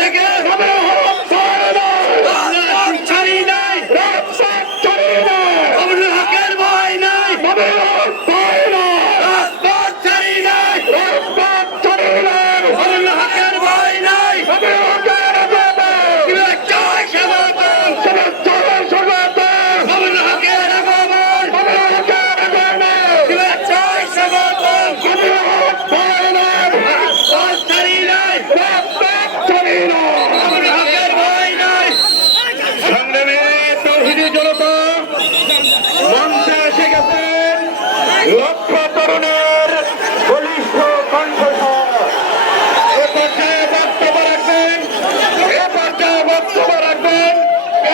থেকে ছাড়ি নাই বগুড়া হকের ভয় নাই।